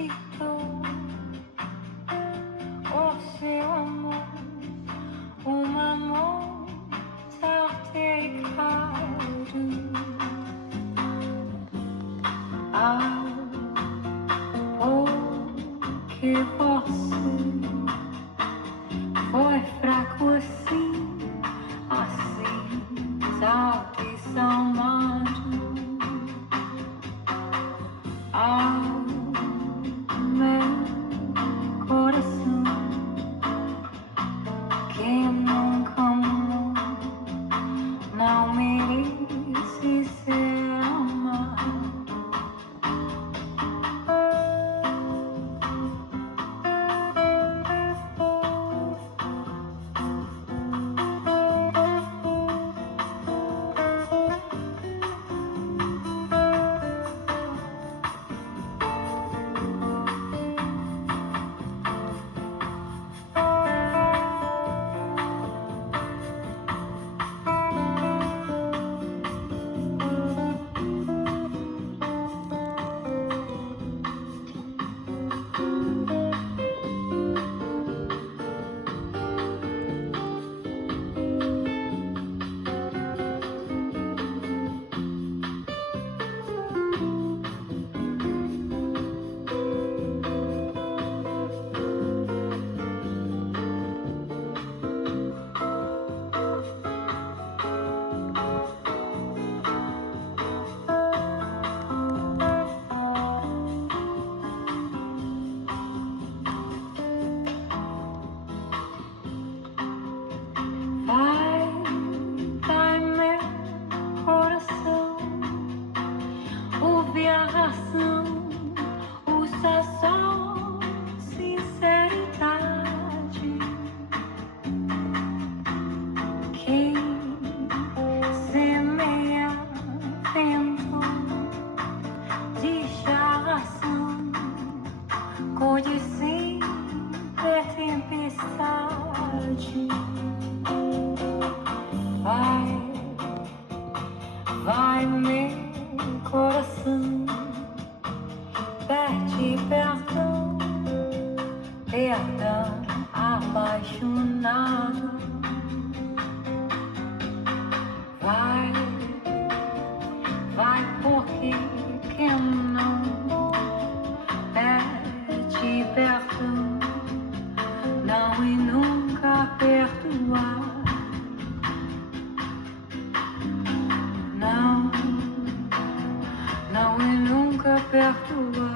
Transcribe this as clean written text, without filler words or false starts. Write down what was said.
necessito o seu amor, um amor certificado. Porque você foi fraco assim, exalto e salmado. Ao meu coração que nunca amou, não merece ser amado. Vai meu coração, ouve a razão, usa só sinceridade. Quem semeia vento, diz a razão, colhe sempre tempestade. Vai meu coração, pede perdão, perdão apaixonado. Vai porque quem não pede perdão, não e nunca perdoar. Não e nunca perdoar.